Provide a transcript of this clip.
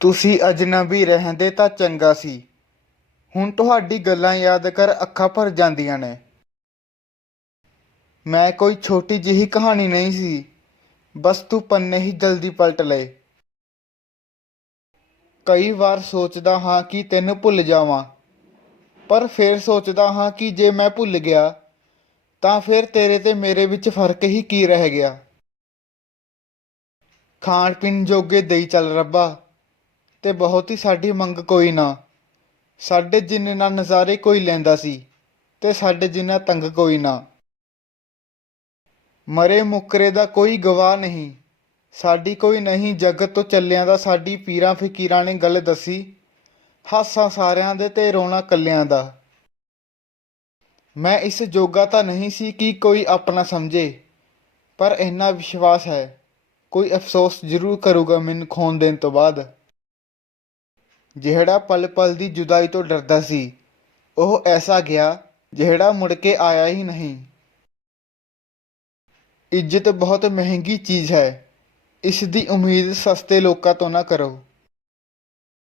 ਤੁਸੀਂ ਅਜਨਬੀ ਰਹਿੰਦੇ ਤਾਂ ਚੰਗਾ ਸੀ। ਹੁਣ ਤੁਹਾਡੀ ਗੱਲਾਂ ਯਾਦ ਕਰ ਅੱਖਾਂ ਭਰ ਜਾਂਦੀਆਂ ਨੇ। ਮੈਂ ਕੋਈ ਛੋਟੀ ਜਿਹੀ ਕਹਾਣੀ ਨਹੀਂ ਸੀ। ਬਸ ਤੂੰ ਪੰਨੇ ਹੀ ਜਲਦੀ ਪਲਟ ਲਏ ਕਈ ਵਾਰ ਸੋਚਦਾ ਹਾਂ ਕਿ ਤੈਨੂੰ ਭੁੱਲ ਜਾਵਾਂ। ਪਰ ਫਿਰ ਸੋਚਦਾ ਹਾਂ ਕਿ ਜੇ ਮੈਂ ਭੁੱਲ ਗਿਆ, ਤਾਂ ਫਿਰ ਤੇਰੇ ਤੇ ਮੇਰੇ ਵਿੱਚ ਫ਼ਰਕ ਹੀ ਕੀ ਰਹਿ ਗਿਆ। ਖਾਣ ਪੀਣ ਜੋਗੇ ਦੇਈ ਚੱਲ ਰੱਬਾ। ਤੇ ਬਹੁਤੀ ਸਾਡੀ ਮੰਗ ਕੋਈ ਨਾ। ਸਾਡੇ ਜਿੰਨੇ ਨਾ ਨਜ਼ਾਰੇ ਕੋਈ ਲੈਂਦਾ ਸੀ, ਤੇ ਸਾਡੇ ਜਿੰਨਾ ਤੰਗ ਕੋਈ ਨਾ। ਮਰੇ ਮੁਕਰੇ ਦਾ ਕੋਈ ਗਵਾਹ ਨਹੀਂ। ਸਾਡੀ ਕੋਈ ਨਹੀਂ, ਜਗਤ ਤੋਂ ਚੱਲਿਆਂ ਦਾ ਸਾਡੀ ਪੀਰਾਂ ਫਕੀਰਾਂ ਨੇ ਗੱਲ ਦੱਸੀ। ਹਾਸਾ ਸਾਰਿਆਂ ਦੇ ਤੇ ਰੋਣਾ ਕੱਲਿਆਂ ਦਾ। ਮੈਂ ਇਸ ਜੋਗਾ ਤਾਂ ਨਹੀਂ ਸੀ ਕਿ ਕੋਈ ਆਪਣਾ ਸਮਝੇ, ਪਰ ਇੰਨਾ ਵਿਸ਼ਵਾਸ ਹੈ। ਕੋਈ ਅਫਸੋਸ ਜ਼ਰੂਰ ਕਰੂਗਾ ਮੈਨੂੰ ਖੋਣ ਦੇਣ ਤੋਂ ਬਾਅਦ। ਜਿਹੜਾ ਪਲ ਪਲ ਦੀ ਜੁਦਾਈ ਤੋਂ ਡਰਦਾ ਸੀ, ਉਹ ਐਸਾ ਗਿਆ ਜਿਹੜਾ ਮੁੜ ਕੇ ਆਇਆ ਹੀ ਨਹੀਂ। ਇੱਜ਼ਤ ਬਹੁਤ ਮਹਿੰਗੀ ਚੀਜ਼ ਹੈ। ਇਸ ਦੀ ਉਮੀਦ ਸਸਤੇ ਲੋਕਾਂ ਤੋਂ ਨਾ ਕਰੋ।